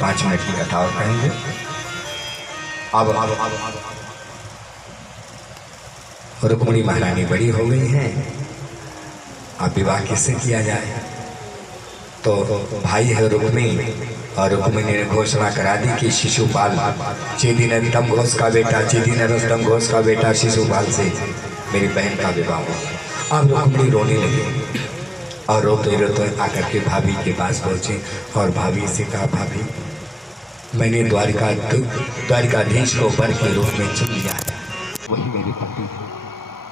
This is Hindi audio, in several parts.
5 मिनट की कथा और कहेंगे। अब रुक्मिणी महारानी बड़ी हो गई हैं, अब विवाह किससे किया जाए? तो भाई है रुक्मिणी, और रुक्मिणी ने घोषणा करा दी कि शिशुपाल, चेदी नरोत्तम घोष का बेटा, चेदी नरोत्तम घोष का बेटा शिशुपाल से मेरी बहन का विवाह हुआ। अब रुक्मिणी रोने लगी और रोते रोते आकर के भाभी के पास पहुंचे और भाभी से कहा, भाभी मैंने द्वारिकाधीश को वर के रूप में चुन लिया है, वही मेरे पति है।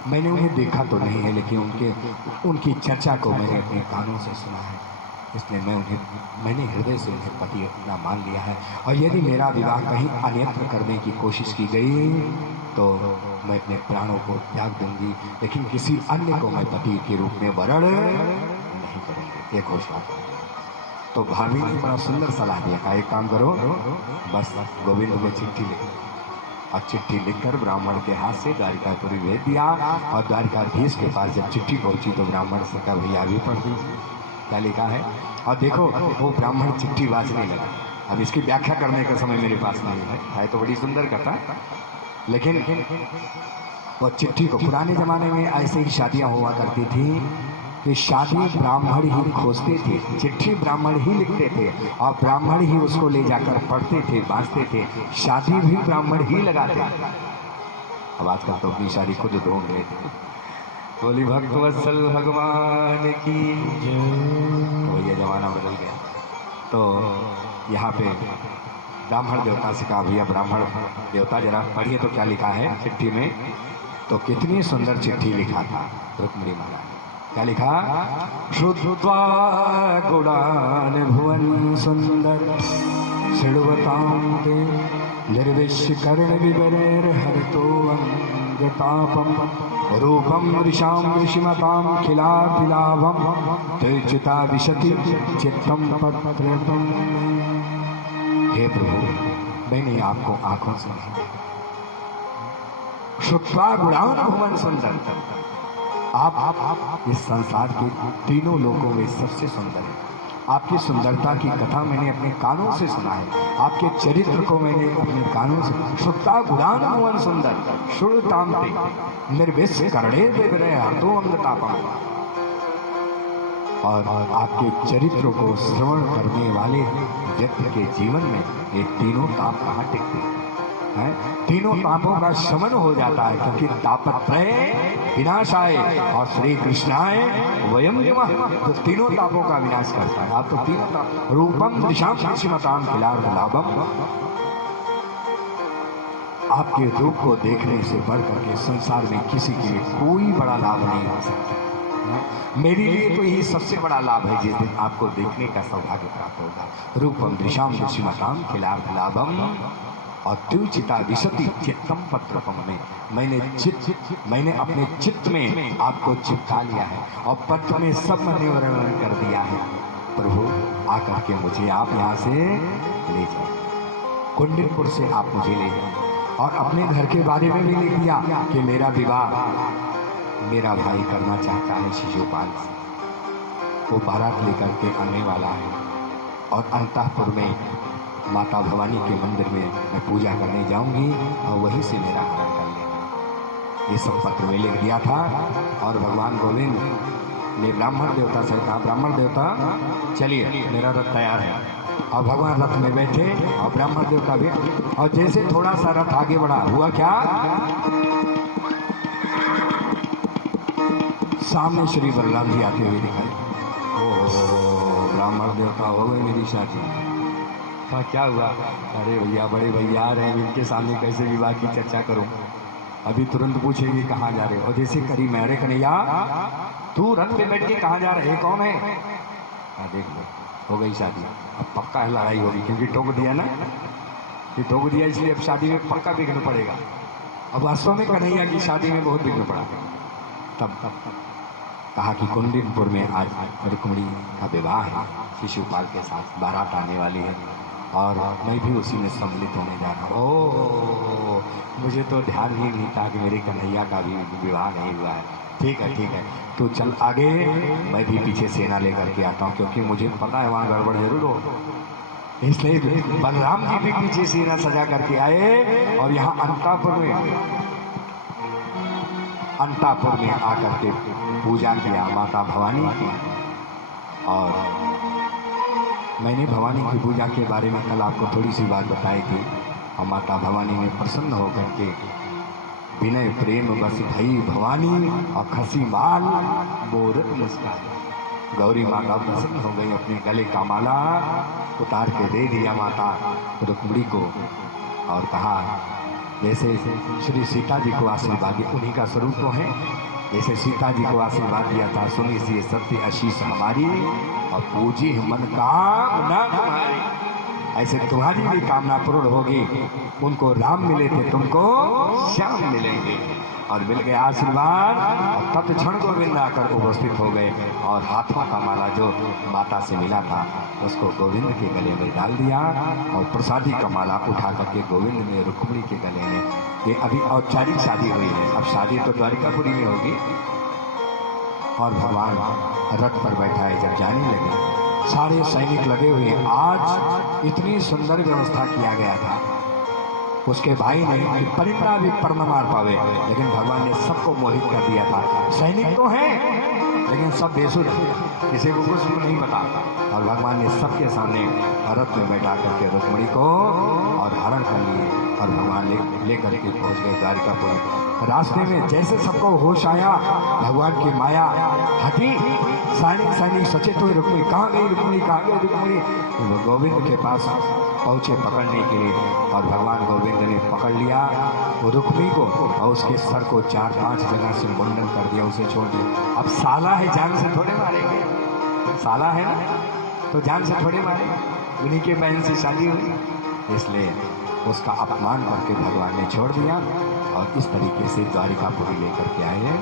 मैंने उन्हें देखा तो नहीं है, लेकिन उनकी चर्चा को मैंने अपने कानों से सुना है, इसलिए मैंने हृदय से उन्हें पति अपना मान लिया है। और यदि मेरा विवाह कहीं अन्यत्र करने की कोशिश की गई तो मैं अपने प्राणों को त्याग दूंगी, लेकिन किसी अन्य को मैं पति के रूप में वरण नहीं करूंगी, ये घोषणा। तो भाभी ने बड़ा सुंदर सलाह दिया, कहा एक काम करो, बस गोविंद में चिट्ठी लिखो, और चिट्ठी लिखकर ब्राह्मण के हाथ से द्वारिकापुरी भेज दिया। और द्वारिकाधीश के पास जब चिट्ठी पहुंची तो ब्राह्मण से कहा, भैया अभी पढ़ दीजिए क्या लिखा है। और देखो वो ब्राह्मण चिट्ठी वाचने लगा। अब इसकी व्याख्या करने का समय मेरे पास नहीं है तो बड़ी सुंदर कथा, लेकिन वो चिट्ठी को, पुराने जमाने में ऐसे ही शादियां हुआ करती थी कि शादी ब्राह्मण ही खोजते थे, चिट्ठी ब्राह्मण ही लिखते थे और ब्राह्मण ही उसको ले जाकर पढ़ते थे, बांटते थे, शादी भी ब्राह्मण ही लगाते थे। अब आजकल तो अपनी शादी खुद ढूंढ रहे थे। बोली भक्तवत्सल भगवान की तो ये जमाना बदल गया। तो यहाँ पे ब्राह्मण देवता से कहा, भैया ब्राह्मण देवता जरा पढ़िए तो क्या लिखा है चिट्ठी में। तो कितनी सुंदर चिट्ठी लिखा था रुक्मिणी महाराज। क्या लिखा? श्रुत्वा गुणान भुवन सुंदर शृण्वतां ते निर्विश्य कर्ण विवरेर हरतो अंगतापम रूपम ऋषाम ऋषिमतां खिलाभिलाभम त्रिचिता विशति चित्तम पत्रतम। हे प्रभु, मैंने आपको आंखों से नहीं देखा। श्रुत्वा गुणान भुवन सुंदर, आप इस संसार के तीनों लोकों में सबसे सुंदर हैं। आपकी सुंदरता की कथा मैंने अपने कानों से सुना है, आपके चरित्र को मैंने अपने कानों से। श्रुता गुणान भुवन सुंदर श्रुतांते निर्विश्य करणे विवरे हतो अंगतापम। और आपके चरित्र को श्रवण करने वाले व्यक्ति के जीवन में ये तीनों ताप कहाँ टिकते हैं? तीनों तापों का शमन हो जाता है, क्योंकि तापत्रय विनाशाय और श्री कृष्णाय वयम नमः, तो तीनों तापों का विनाश करता है। आप तो तीनों ताप, रूपम दृशाम ऋषिमतां खिलाभिलाभम, आपके रूप को देखने से बढ़ करके संसार में किसी के लिए कोई बड़ा लाभ नहीं हो सकता। मेरे लिए तो यही सबसे बड़ा लाभ है जिस दिन आपको देखने का सौभाग्य प्राप्त होगा। रूपम दृशाम ऋषिमतां खिलाभिलाभम और त्रिचिता विशति चित्तम पत्रपम में मैंने अपने चित्त में आपको चिपका लिया है और पत्र में सब मैंने वर्णन कर दिया है। प्रभु आकर के मुझे आप यहाँ से ले जाए, कुंडलपुर से आप मुझे ले जाए। और अपने घर के बारे में भी लिख दिया कि मेरा विवाह मेरा भाई करना चाहता है शिशुपाल से, वो बारात लेकर के आने वाला है और अंतःपुर में माता भवानी के मंदिर में मैं पूजा करने जाऊंगी और वहीं से मेरा हरण कर लेना। ये सब पत्र में लिख दिया था। और भगवान गोविंद ने ब्राह्मण देवता से कहा, ब्राह्मण देवता चलिए मेरा रथ तैयार है। और भगवान रथ में बैठे और ब्राह्मण देवता भी। और जैसे थोड़ा सा रथ आगे बढ़ा, हुआ क्या? सामने श्री बलराम जी आते हुए दिखाई। ओह, ब्राह्मण देवता हो गई मेरी शादी। हाँ, क्या हुआ? अरे भैया, बड़े भैया आ रहे हैं, इनके सामने कैसे विवाह की चर्चा करूं? अभी तुरंत पूछेंगे कहाँ जा रहे हो। और जैसे करी, मैं, अरे कन्हैया तू रथ पे बैठ के कहाँ जा रहे? कौन है? देख लो, हो गई शादी। अब पक्का है लड़ाई होगी, क्योंकि टोक दिया ना, ये टोक दिया, इसलिए अब शादी में पक्का विघ्न पड़ेगा। अब वास्तव में कन्हैया की शादी में बहुत विघ्न पड़ा। तब कहा कि कुंडलपुर में आज रुक्मिणी का विवाह है, शिशुपाल के साथ बारात आने वाली है और मैं भी उसी में सम्मिलित होने जा रहा हूँ। ओह, मुझे तो ध्यान ही नहीं था कि मेरे कन्हैया का भी विवाह नहीं हुआ है। ठीक है, तो चल आगे, मैं भी पीछे सेना लेकर के आता हूँ, क्योंकि मुझे पता है वहाँ गड़बड़ जरूर हो। इसलिए बलराम जी भी पीछे सीना सजा करके आए और यहाँ अंतापुर में आकर के पूजा किया माता भवानी की। और मैंने भवानी की पूजा के बारे में कल आपको थोड़ी सी बात बताई थी। और माता भवानी ने प्रसन्न होकर के विनय प्रेम बस भई भवानी और खसी माल मोरत मुस्कान। गौरी माता प्रसन्न हो गई, अपने गले का माला उतार के दे दिया माता रुक्मिणी को और कहा जैसे श्री सीता जी को आशीर्वाद दिया, उन्हीं का स्वरूप तो है, जैसे सीता जी को आशीर्वाद दिया था सुनी सी सत्य आशीष हमारी और पूजी मन कामना तुम्हारी, ऐसे तुम्हारी भी कामना पूर्ण होगी। उनको राम मिले थे, तुमको श्याम मिलेंगे। और मिल गया आशीर्वाद और तत्क्षण गोविंद आकर उपस्थित हो गए और हाथों का माला जो माता से मिला था उसको गोविंद के गले में डाल दिया और प्रसादी का माला उठा करके गोविंद ने रुक्मिणी के गले में। ये अभी औपचारिक शादी हुई है, अब शादी तो द्वारिकापुरी में होगी। और भगवान रथ पर बैठा है, जब जाने लगे सारे सैनिक लगे हुए। आज इतनी सुंदर व्यवस्था किया गया था, उसके भाई ने परिंदा भी पर न मार पावे, लेकिन भगवान ने सबको मोहित कर दिया था। सैनिक तो हैं लेकिन सब बेसुध, किसी को कुछ नहीं पता। और भगवान ने सबके सामने रथ में बैठा करके रुक्मिणी को और हरण कर लिए और भगवान लेकर के पहुंच गए द्वारिकापुर। रास्ते में जैसे सबको होश आया, भगवान की माया हटी, सैनिक सचेत हुए रुक्मिणी कहाँ गई, रुक्मिणी कहाँ गई, रुक्मिणी गोविंद के पास पहुँचे पकड़ने के लिए। और भगवान गोविंद ने पकड़ लिया वो रुक्मिणी को और उसके सर को 4-5 जगह से मुंडन कर दिया, उसे छोड़ दिया। अब साला है, जान से थोड़े मारेंगे, साला है ना तो जान से थोड़े मारेंगे, उन्हीं के बहन से शादी हुई, इसलिए उसका अपमान करके भगवान ने छोड़ दिया। और इस तरीके से द्वारिकापुरी लेकर के आए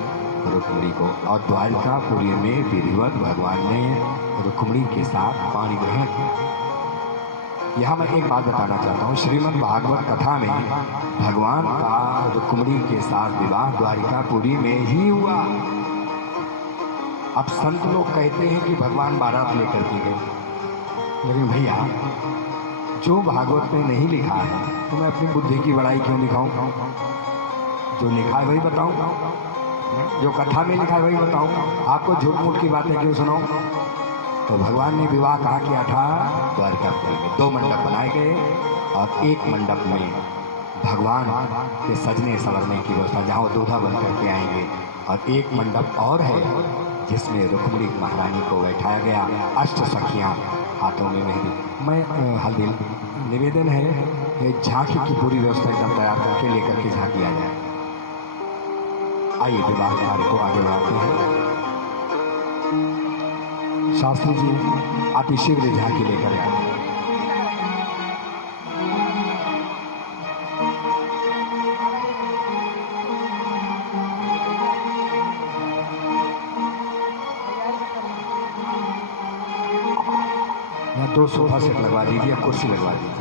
रुक्मिणी को। और द्वारिकापुरी में विधिवत भगवान ने रुक्मिणी के साथ पाणी ग्रहण किया। यहाँ मैं एक बात बताना चाहता हूँ, श्रीमद् भागवत कथा में भगवान का रुक्मिणी के साथ विवाह द्वारिकापुरी में ही हुआ। अब संत लोग कहते हैं कि भगवान बारात लेकर के गए, लेकिन भैया जो भागवत में नहीं लिखा है तो मैं अपनी बुद्धि की बड़ाई क्यों दिखाऊं? जो लिखा है वही बताऊं, जो कथा में लिखा है वही बताऊं, आपको झूठ मूठ की बातें क्यों सुनाऊं? तो भगवान ने विवाह कहाँ किया था? द्वारिकापुरी में। 2 मंडप बनाए गए और एक मंडप में भगवान के सजने संवरने की व्यवस्था, जहाँ वो दूल्हा बन करके आएंगे। और एक मंडप और है जिसमें रुक्मिणी महारानी को बैठाया गया, 8 सखियाँ हाथों में मेहंदी। मैं हल्दी निवेदन है ये झांकी की पूरी व्यवस्था एकदम तैयार करके लेकर के झांकी आ जाए। आइए विवाह कार्य को आगे बढ़ाते हैं। शास्त्री जी अति शीघ्र झांकी लेकर आए। यहाँ 2 सोफा सेट लगवा दीजिए, कुर्सी लगवा दीजिए।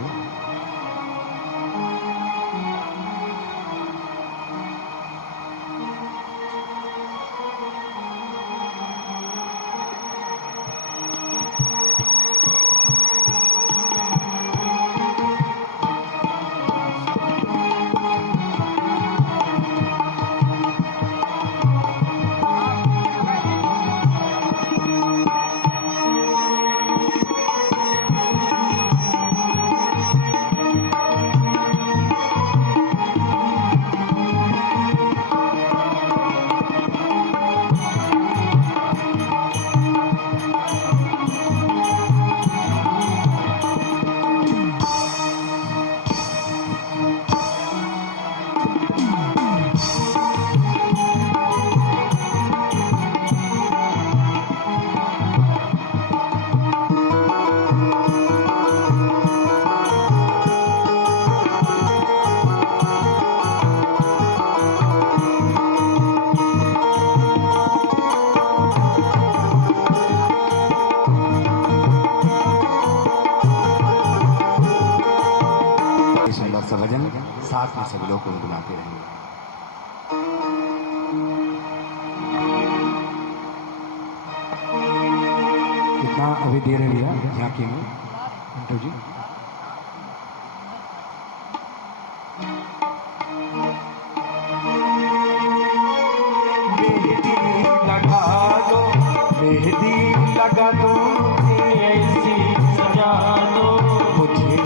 साथ में सभी लोग गुनगुनाते रहेंगे। कितना अभी दे रहे भैया झांकी में जी?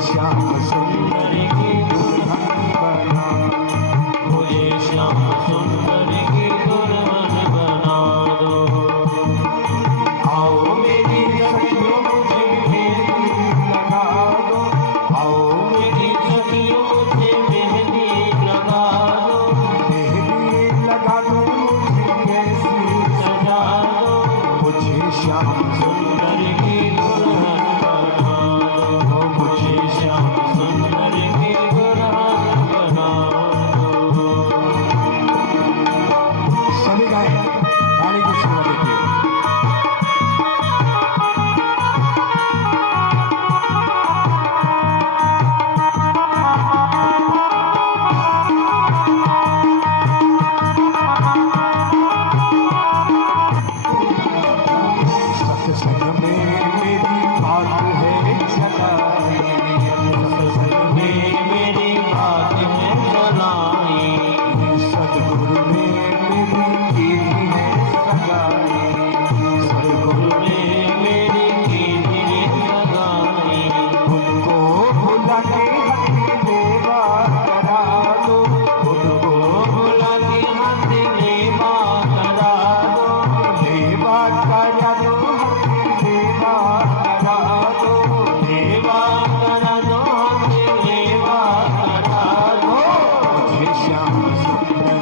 श्याम सुंदर की दुल्हन बना, मुझे श्याम सुंदर की दुल्हन बना दो। आओ मेरी सखियों मुझे मेहंदी लगा दो, आओ मेरी सखियों मुझे मेहंदी लगा दो, मेहंदी लगा दो मुझे ऐसी सजा दो, मुझे श्याम सुंदर की दुल्हन बना दो, मुझे श्याम सुंदर की दुल्हन बना दो। सभी गाए ताली की सेवा देखिए। सत्संग में मेरी बात है चलाई, सत्संग में मेरी बात है चलाई, सदगुरु ने मेरी कीर्ति है सगाई, सदगुरु ने मेरी कीर्ति है सगाई। उनको भुला के हाथ लेवा करा दो, उनको भुला के हाथ लेवा करा दो, लेवा करा दो, हाथ लेवा करा दो, लेवा करा दो, हाथ लेवा करा दो। मुझे श्याम सुंदर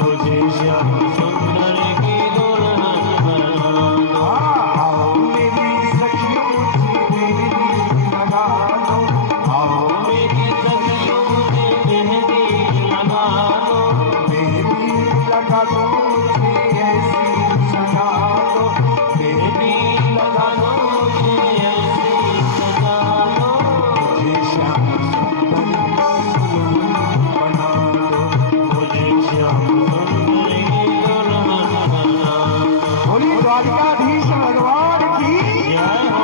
मुझे श्याम सुंदर की दुल्हन बना दो। आओ मेरी सखियों मुझे मेहंदी लगा दो, आओ मेरी सखियों मुझे मेहंदी लगा दो, मेहंदी लगा दो मुझे ऐसी सजा दो, मेहंदी लगा दो, मुझे ऐसी सजा दो। मुझे श्याम सुंदर बना दो, मुझे श्याम सुंदर की दुल्हन बना दो। बोली द्वारिकाधीश भगवान की जय हो।